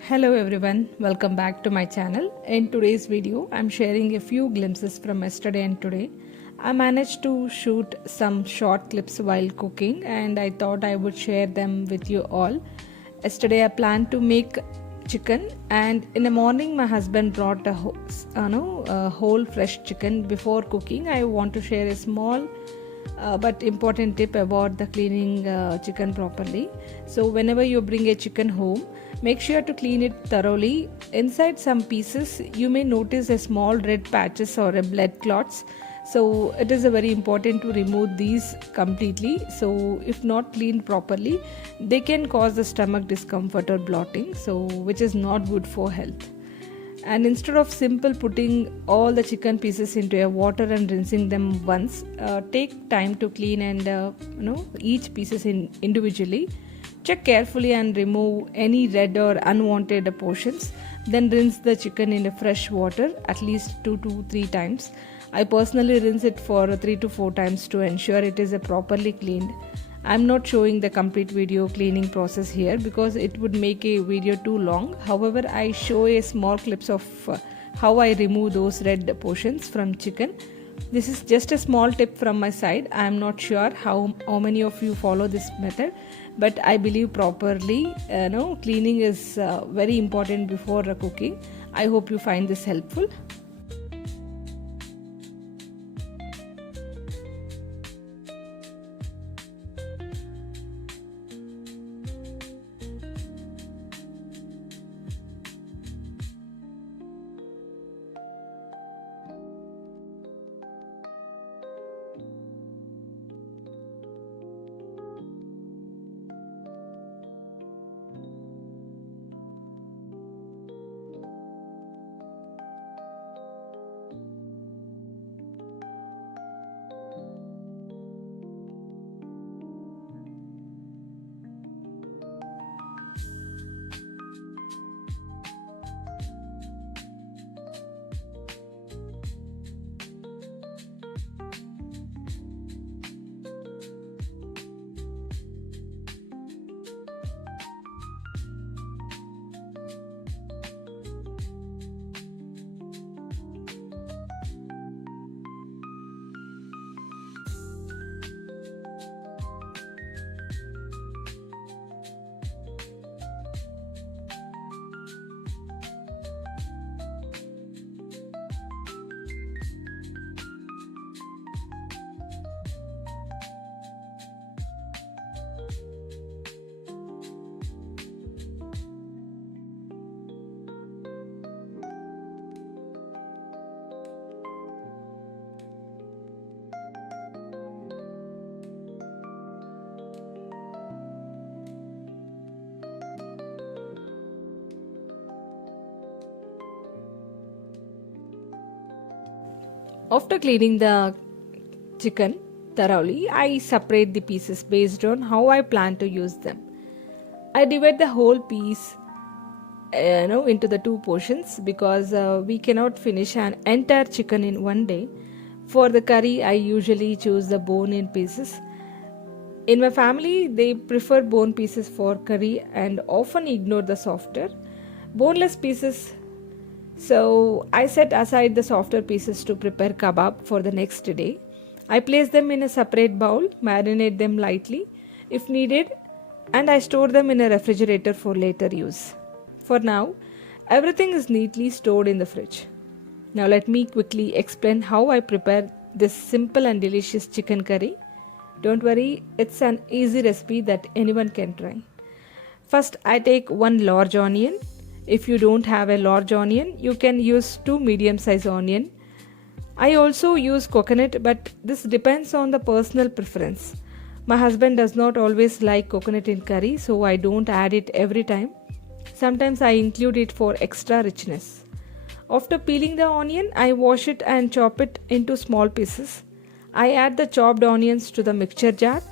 Hello everyone, welcome back to my channel. In today's video, I'm sharing a few glimpses from yesterday and today. I managed to shoot some short clips while cooking and I thought I would share them with you all. Yesterday I planned to make chicken and in the morning my husband brought a whole fresh chicken. Before cooking, I want to share a small but important tip about the cleaning chicken properly. So whenever you bring a chicken home, make sure to clean it thoroughly. Inside some pieces you may notice a small red patches or a blood clots, so it is very important to remove these completely. So if not cleaned properly, they can cause the stomach discomfort or bloating, so which is not good for health. And instead of simple putting all the chicken pieces into a water and rinsing them once, take time to clean and each pieces individually. Check carefully and remove any red or unwanted portions. Then rinse the chicken in fresh water at least 2 to 3 times. I personally rinse it for 3 to 4 times to ensure it is properly cleaned. I'm not showing the complete video cleaning process here because it would make a video too long. However, I show a small clips of how I remove those red portions from chicken. This is just a small tip from my side. I am not sure how many of you follow this method, but I believe properly cleaning is very important before cooking. I hope you find this helpful. After cleaning the chicken thoroughly, I separate the pieces based on how I plan to use them. I divide the whole piece into the two portions because we cannot finish an entire chicken in one day. For the curry, I usually choose the bone-in pieces. In my family, they prefer bone pieces for curry and often ignore the softer, boneless pieces. So I set aside the softer pieces to prepare kebab for the next day. I place them in a separate bowl, marinate them lightly if needed, and I store them in a refrigerator for later use. For now, everything is neatly stored in the fridge. Now let me quickly explain how I prepare this simple and delicious chicken curry. Don't worry, it's an easy recipe that anyone can try. First, I take one large onion. If you don't have a large onion, you can use 2 medium-sized onion. I also use coconut, but this depends on the personal preference. My husband does not always like coconut in curry, so I don't add it every time. Sometimes I include it for extra richness. After peeling the onion, I wash it and chop it into small pieces. I add the chopped onions to the mixture jar.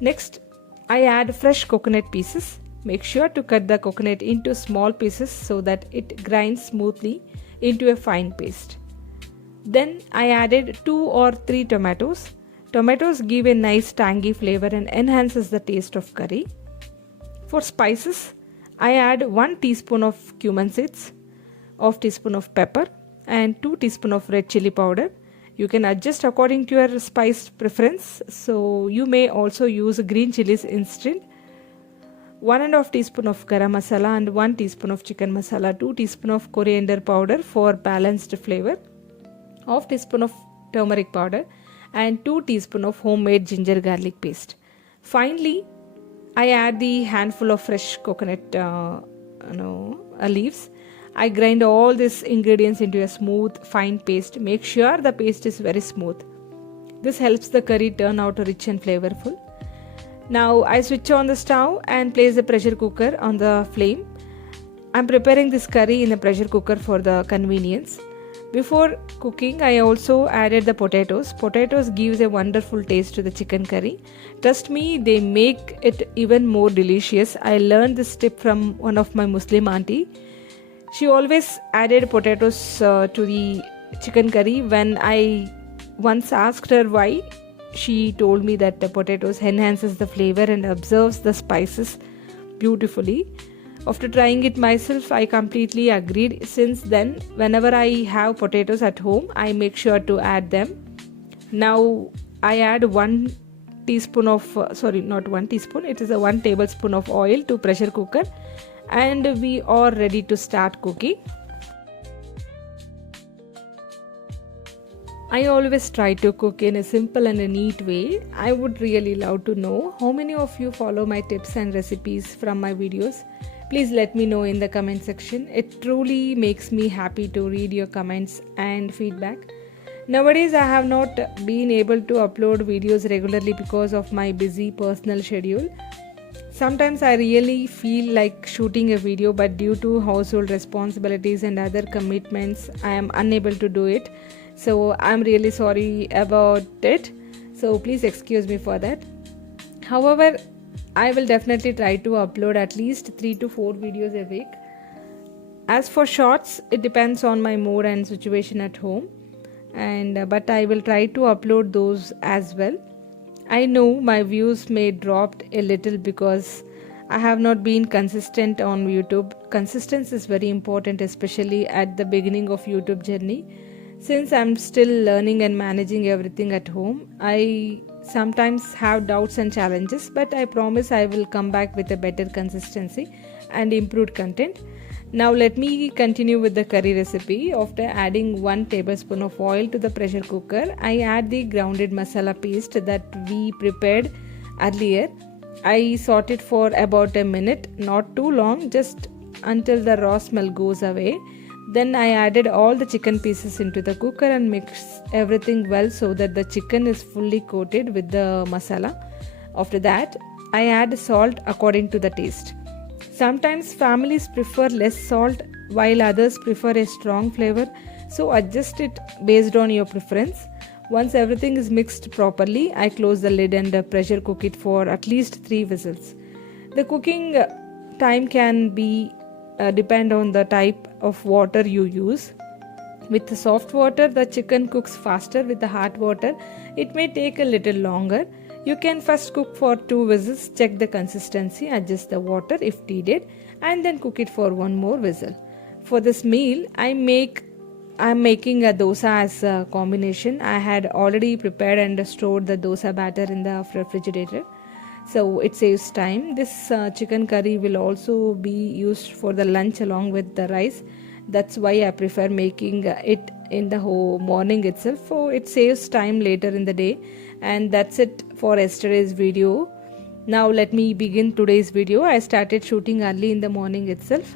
Next, I add fresh coconut pieces. Make sure to cut the coconut into small pieces so that it grinds smoothly into a fine paste. Then I added 2 or 3 tomatoes. Tomatoes give a nice tangy flavor and enhances the taste of curry. For spices, I add 1 teaspoon of cumin seeds, half teaspoon of pepper, and 2 teaspoon of red chili powder. You can adjust according to your spice preference. So you may also use green chilies instead. 1 and a half teaspoon of garam masala and 1 teaspoon of chicken masala, 2 teaspoon of coriander powder for balanced flavor, half teaspoon of turmeric powder, and 2 teaspoon of homemade ginger garlic paste. Finally, I add the handful of fresh coconut leaves. I grind all these ingredients into a smooth, fine paste. Make sure the paste is very smooth. This helps the curry turn out rich and flavorful. Now I switch on the stove and place the pressure cooker on the flame. I'm preparing this curry in the pressure cooker for the convenience. Before cooking, I also added the potatoes. Potatoes gives a wonderful taste to the chicken curry. Trust me, they make it even more delicious. I learned this tip from one of my Muslim auntie. She always added potatoes to the chicken curry. When I once asked her why, she told me that the potatoes enhances the flavor and absorbs the spices beautifully. After trying it myself, I completely agreed. Since then, whenever I have potatoes at home, I make sure to add them. Now I add 1 teaspoon of not 1 teaspoon, it is a 1 tablespoon of oil to pressure cooker, and we are ready to start cooking. I always try to cook in a simple and a neat way. I would really love to know how many of you follow my tips and recipes from my videos. Please let me know in the comment section. It truly makes me happy to read your comments and feedback. Nowadays, I have not been able to upload videos regularly because of my busy personal schedule. Sometimes I really feel like shooting a video, but due to household responsibilities and other commitments, I am unable to do it. So I'm really sorry about it. So please excuse me for that. However, I will definitely try to upload at least 3 to 4 videos a week. As for shorts, it depends on my mood and situation at home, and but I will try to upload those as well. I know my views may dropped a little because I have not been consistent on YouTube. Consistency is very important, especially at the beginning of YouTube journey. Since I'm still learning and managing everything at home, I sometimes have doubts and challenges, but I promise I will come back with a better consistency and improved content. Now let me continue with the curry recipe. After adding 1 tablespoon of oil to the pressure cooker, I add the grounded masala paste that we prepared earlier. I saute it for about a minute, not too long, just until the raw smell goes away. Then I added all the chicken pieces into the cooker and mix everything well so that the chicken is fully coated with the masala. After that, I add salt according to the taste. Sometimes families prefer less salt while others prefer a strong flavor, so adjust it based on your preference. Once everything is mixed properly, I close the lid and pressure cook it for at least 3 whistles. The cooking time can be depend on the type of water you use. With the soft water, the chicken cooks faster. With the hot water, it may take a little longer. You can first cook for 2 whistles, check the consistency, adjust the water if needed, and then cook it for 1 more whistle. For this meal, I'm making a dosa as a combination. I had already prepared and stored the dosa batter in the refrigerator, so it saves time. This chicken curry will also be used for the lunch along with the rice. That's why I prefer making it in the whole morning itself, so it saves time later in the day. And that's it for yesterday's video. Now let me begin today's video. I started shooting early in the morning itself.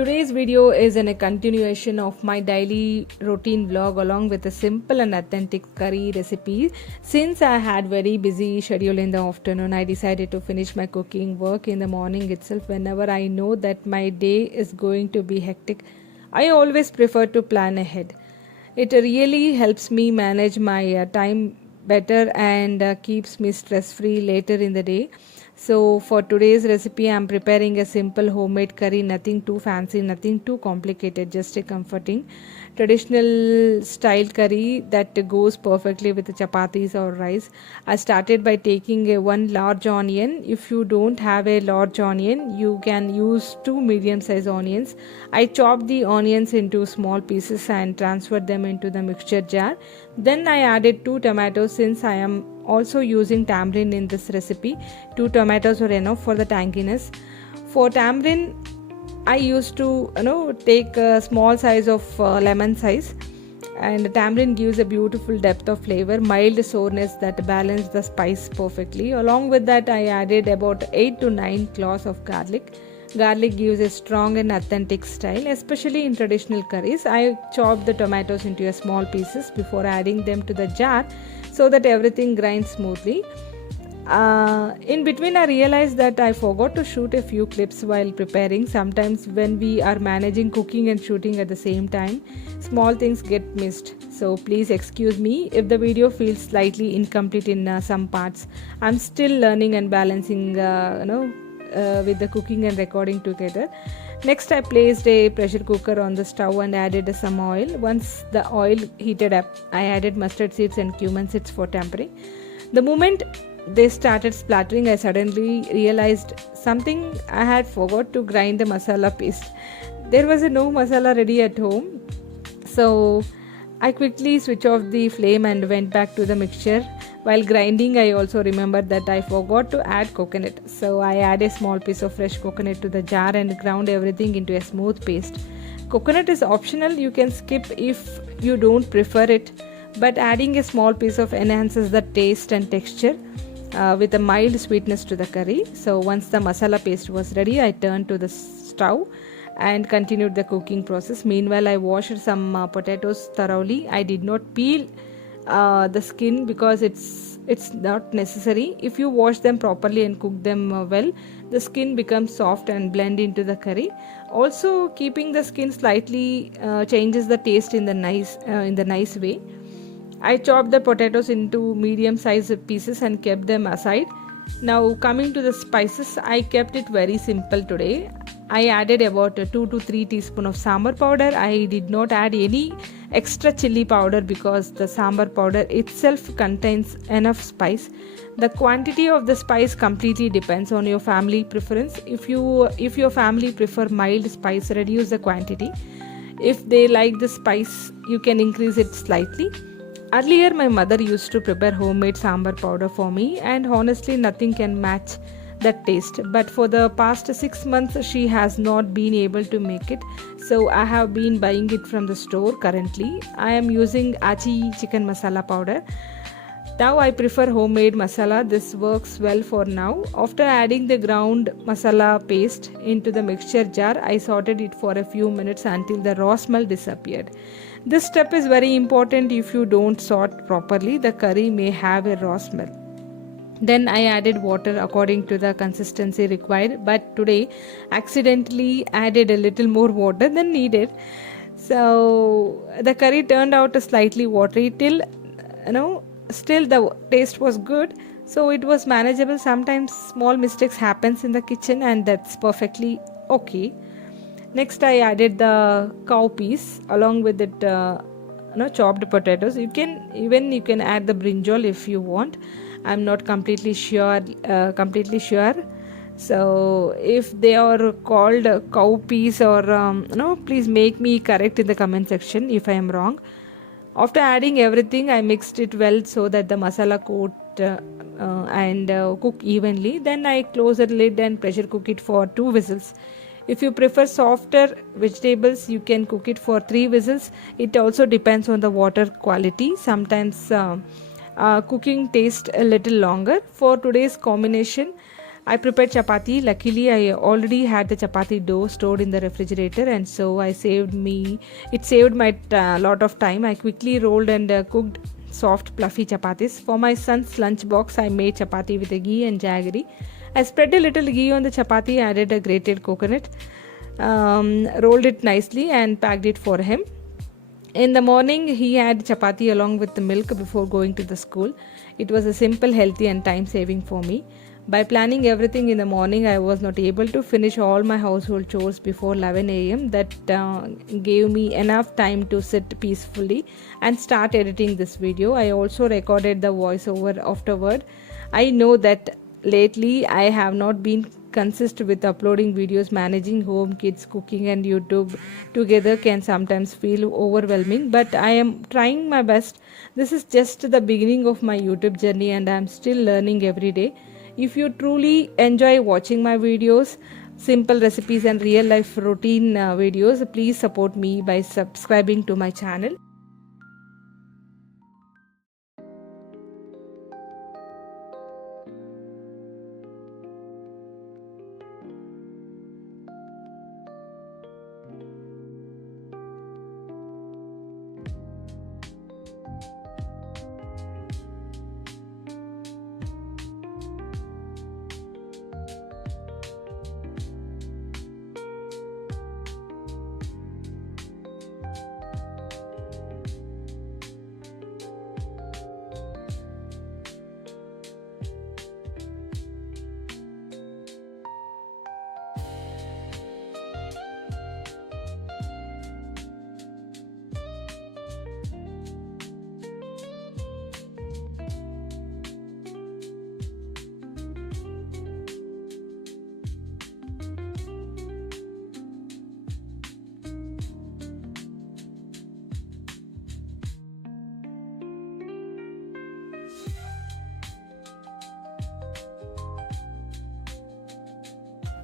Today's video is in a continuation of my daily routine vlog along with a simple and authentic curry recipe. Since I had very busy schedule in the afternoon, I decided to finish my cooking work in the morning itself. Whenever I know that my day is going to be hectic, I always prefer to plan ahead. It really helps me manage my time better and keeps me stress free later in the day. So for today's recipe, I'm preparing a simple homemade curry, nothing too fancy, nothing too complicated, just a comforting traditional style curry that goes perfectly with the chapatis or rice. I started by taking a one large onion. If you don't have a large onion, you can use two medium size onions. I chopped the onions into small pieces and transferred them into the mixture jar. Then I added two tomatoes since I am also using tamarind in this recipe. Two tomatoes were enough for the tanginess. For tamarind, I used to take a small size of lemon size, and tamarind gives a beautiful depth of flavor, mild sourness that balance the spice perfectly. Along with that, I added about 8 to 9 cloves of garlic. Garlic gives a strong and authentic style, especially in traditional curries. I chopped the tomatoes into a small pieces before adding them to the jar so that everything grinds smoothly. In between, I realized that I forgot to shoot a few clips while preparing. Sometimes when we are managing cooking and shooting at the same time, small things get missed. So please excuse me if the video feels slightly incomplete in some parts. I'm still learning and balancing with the cooking and recording together. Next, I placed a pressure cooker on the stove and added some oil. Once the oil heated up, I added mustard seeds and cumin seeds for tempering. The moment they started splattering, I suddenly realized something. I had forgot to grind the masala paste. There was no masala ready at home, so I quickly switched off the flame and went back to the mixture. While grinding, I also remembered that I forgot to add coconut. So I added a small piece of fresh coconut to the jar and ground everything into a smooth paste. Coconut is optional, you can skip if you don't prefer it, but adding a small piece of enhances the taste and texture with a mild sweetness to the curry. So once the masala paste was ready, I turned to the stove and continued the cooking process. Meanwhile, I washed some potatoes thoroughly. I did not peel the skin because it's not necessary. If you wash them properly and cook them well, the skin becomes soft and blend into the curry. Also, keeping the skin slightly changes the taste in the nice way. I chopped the potatoes into medium sized pieces and kept them aside. Now coming to the spices, I kept it very simple today. I added about 2 to 3 teaspoons of sambar powder. I did not add any extra chili powder because the sambar powder itself contains enough spice. The quantity of the spice completely depends on your family preference. If your family prefer mild spice, reduce the quantity. If they like the spice, you can increase it slightly. Earlier, my mother used to prepare homemade sambar powder for me, and honestly, nothing can match that taste. But for the past 6 months, she has not been able to make it, so I have been buying it from the store. Currently, I am using Achi chicken masala powder. Now I prefer homemade masala. This works well for now. After adding the ground masala paste into the mixture jar, I sauteed it for a few minutes until the raw smell disappeared. This step is very important. If you don't sort properly, the curry may have a raw smell. Then I added water according to the consistency required, but today accidentally added a little more water than needed. So the curry turned out slightly watery still the taste was good, so it was manageable. Sometimes small mistakes happens in the kitchen and that's perfectly okay. Next, I added the cowpeas along with it, chopped potatoes. You can add the brinjal if you want. I'm not completely sure. So if they are called cowpeas or please make me correct in the comment section if I am wrong. After adding everything, I mixed it well so that the masala coat and cook evenly. Then I close the lid and pressure cook it for 2 whistles. If you prefer softer vegetables, you can cook it for 3 whistles. It also depends on the water quality. Sometimes cooking takes a little longer. For today's combination, I prepared chapati. Luckily, I already had the chapati dough stored in the refrigerator, and so it saved my lot of time. I quickly rolled and cooked soft, fluffy chapatis. For my son's lunch box, I made chapati with a ghee and jaggery. I spread a little ghee on the chapati, added a grated coconut, rolled it nicely, and packed it for him. In the morning, he had chapati along with the milk before going to the school. It was a simple, healthy, and time saving for me. By planning everything in the morning, I was not able to finish all my household chores before 11 a.m. That gave me enough time to sit peacefully and start editing this video. I also recorded the voiceover afterward. I know that lately I have not been consistent with uploading videos. Managing home, kids, cooking, and YouTube together can sometimes feel overwhelming, but I am trying my best. This is just the beginning of my YouTube journey, and I am still learning every day. If you truly enjoy watching my videos, simple recipes and real life routine videos, please support me by subscribing to my channel.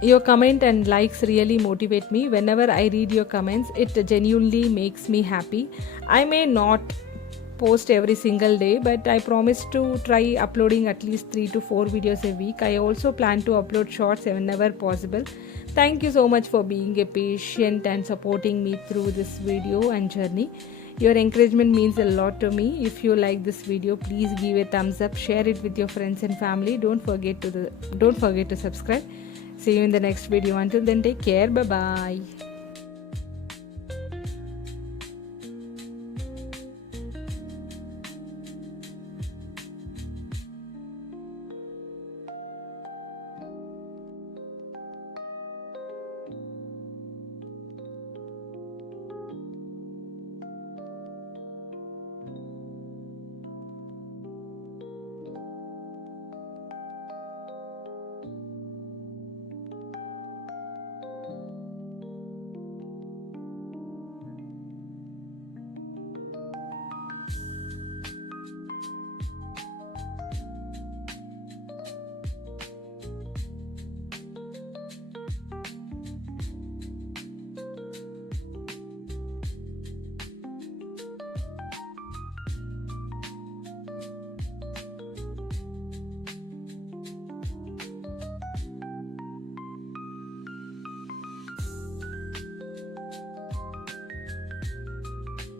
Your comment and likes really motivate me. Whenever I read your comments, it genuinely makes me happy. I may not post every single day, but I promise to try uploading at least 3 to 4 videos a week. I also plan to upload shorts whenever possible. Thank you so much for being a patient and supporting me through this video and journey. Your encouragement means a lot to me. If you like this video, please give a thumbs up, share it with your friends and family. Don't forget to subscribe. See you in the next video. Until then, take care. Bye bye.